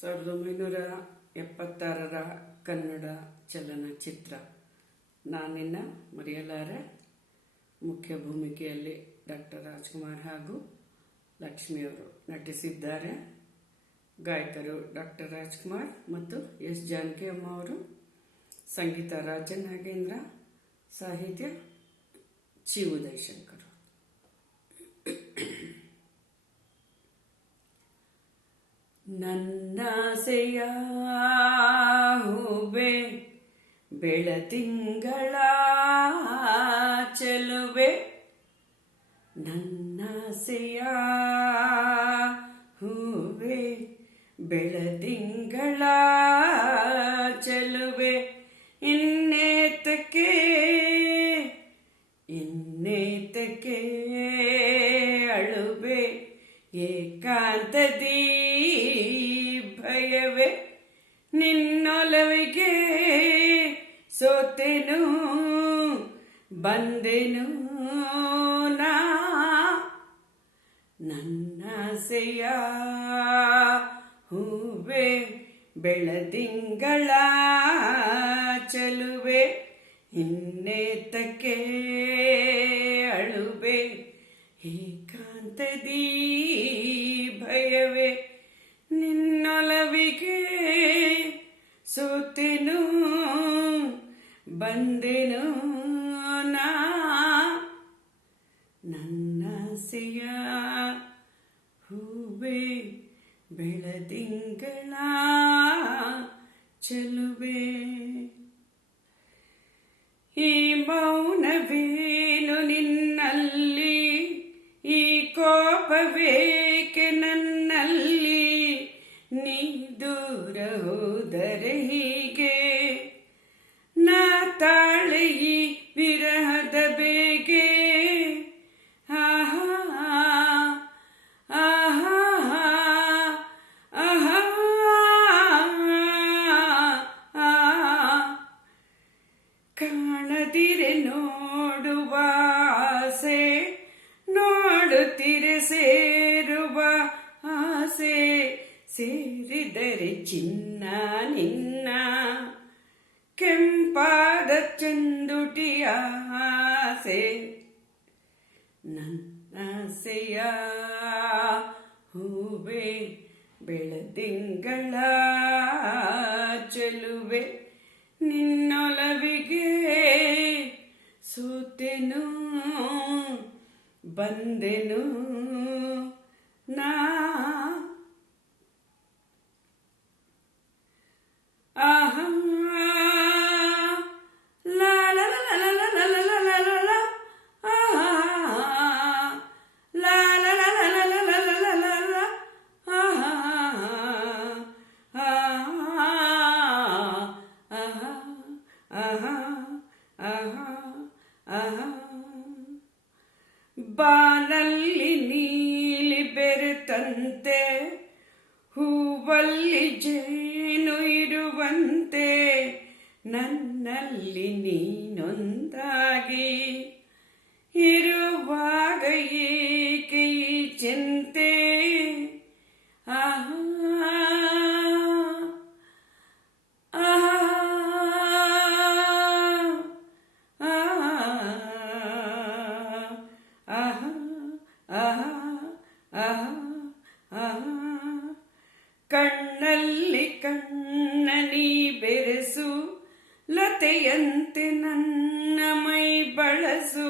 1976ರ ಕನ್ನಡ ಚಲನಚಿತ್ರ ನಾನಿನ್ನ ಮರೆಯಲಾರೆ. ಮುಖ್ಯ ಭೂಮಿಕೆಯಲ್ಲಿ ಡಾಕ್ಟರ್ ರಾಜ್ಕುಮಾರ್ ಹಾಗೂ ಲಕ್ಷ್ಮಿಯವರು ನಟಿಸಿದ್ದಾರೆ. ಗಾಯಕರು ಡಾಕ್ಟರ್ ರಾಜ್ಕುಮಾರ್ ಮತ್ತು ಎಸ್ ಜಾನಕಿ ಅಮ್ಮ ಅವರು. ಸಂಗೀತ ರಾಜನಾಗೇಂದ್ರ, ಸಾಹಿತ್ಯ ಚಿ ಉದಯಶಂಕರ್. ನನ್ನಾಸೆಯ ಹೂವೆ ಬೆಳತಿಂಗಳ ಚೆಲುವೆ, ನನ್ನಾಸೆಯ ಹೂವೆ ಬೆಳದಿಂಗಳ ಚೆಲುವೆ, ಇನ್ನೇತಕ್ಕೆ ಅಳುವೆ, ಏಕಾಂತದಿ ಭಯವೇ, ನಿನ್ನೊಲವಿಗೆ ಸೋತೆನು ಬಂದೆನು ನಾ, ನನ್ನಾಸೆಯ ಹೂವೆ ಬೆಳದಿಂಗಳ ಚೆಲುವೆ, ಇನ್ನೇತಕ್ಕೆ ಅಳುವೆ, ಏಕಾಂತದಿ ಭಯವೇ, ನಿನ್ನೊಲವಿಗೆ ಸೋತೆನು ಬಂದೆನು ನಾ, ನನ್ನಾಸೆಯ ಹೂವೆ ಬೆಳದಿಂಗಳ ಚೆಲುವೆ. ಈ ಮೌನವೇನು ನಿನ್ನಲ್ಲಿ, ಈ ಕೋಪವೇಕೆ ನನ್ನಲ್ಲಿ, ನೀ ದೂರ ಹೋದರೆ ಹೀಗೆ ನಾ ತಾಳೆ ಈ ವಿರಹದ ಬೇಗೆ, ಆಹಾ ಆಹಾ ಆಹಾ ಕಾಣದಿರೆ ನೋಡುವ ಆಸೆ, ನೋಡುತ್ತಿರೆ ಸೇರುವ ಆಸೆ, ಸೇರಿದರೆ ಚಿನ್ನ ನಿನ್ನ ಕೆಂಪಾದ ಚಂದುಟಿಯ ಆಸೆ, ನನ್ನಾಸೆಯ ಹೂವೆ ಬೆಳದಿಂಗಳ ಚೆಲುವೆ, ನಿನ್ನೊಲವಿಗೆ ಸೋತೆನು ಬಂದೆನು ನಾ, ಆಹಾ ಲಾ ಲಾ ಲಾ ಲಾ ಲಾ ಲಾ ಲಾ ಲಾ ಲಾ ಲಾ, ಆಹಾ ಲಾ ಲಾ ಲಾ ಲಾ ಲಾ ಲಾ ಲಾ ಲಾ ಲಾ ಲಾ, ಆಹಾ ಆಹಾ ಆಹಾ ಆಹಾ ಆಹಾ. ಬಾನಲ್ಲಿ ನೀಲಿ ಬೆರೆತಂತೆ, ಹೂವಲ್ಲಿ ಜೇನು ಇರುವಂತೆ, ನನ್ನಲ್ಲಿ ನೀನೊಂದಾಗಿ ಇರುವಾಗ ಏಕೆ ಈ ಚಿಂತೆ, ಆಹಾ ಆಹಾ ಆಹಾ ಆಹಾ ಆಹಾ ಆಹಾ. ಕಣ್ಣಲ್ಲಿ ಕಣ್ಣ ನೀ ಬೆರೆಸು, ಲತೆಯಂತೆ ನನ್ನ ಮೈ ಬಳಸು,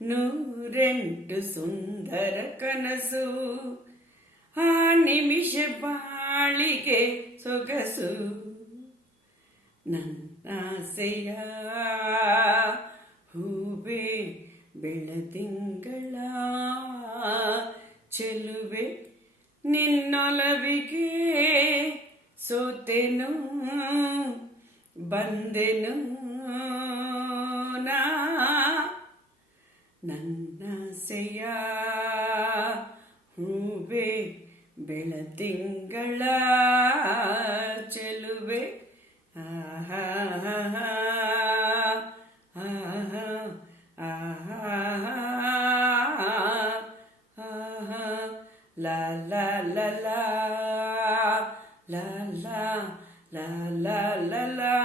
ನೂರೆಂಟು ಸುಂದರ ಕನಸು, ಆ ನಿಮಿಷ ಬಾಳಿಗೆ ಸೊಗಸು, ನನ್ನಾಸೆಯ ಹೂವೆ ಬೆಳದಿಂಗಳ ಚೆಲುವೆ, ನಿನ್ನೊಲವಿಗೆ ಸೋತೆನು ಬಂದೆನು ನಾ, ನನ್ನಾಸೆಯ ಹೂವೆ ಬೆಳದಿಂಗಳ ಚೆಲುವೆ, ಆಹಾ ಆಹಾ ಆಹಾ ಆಹಾ, la la la la la la la la la la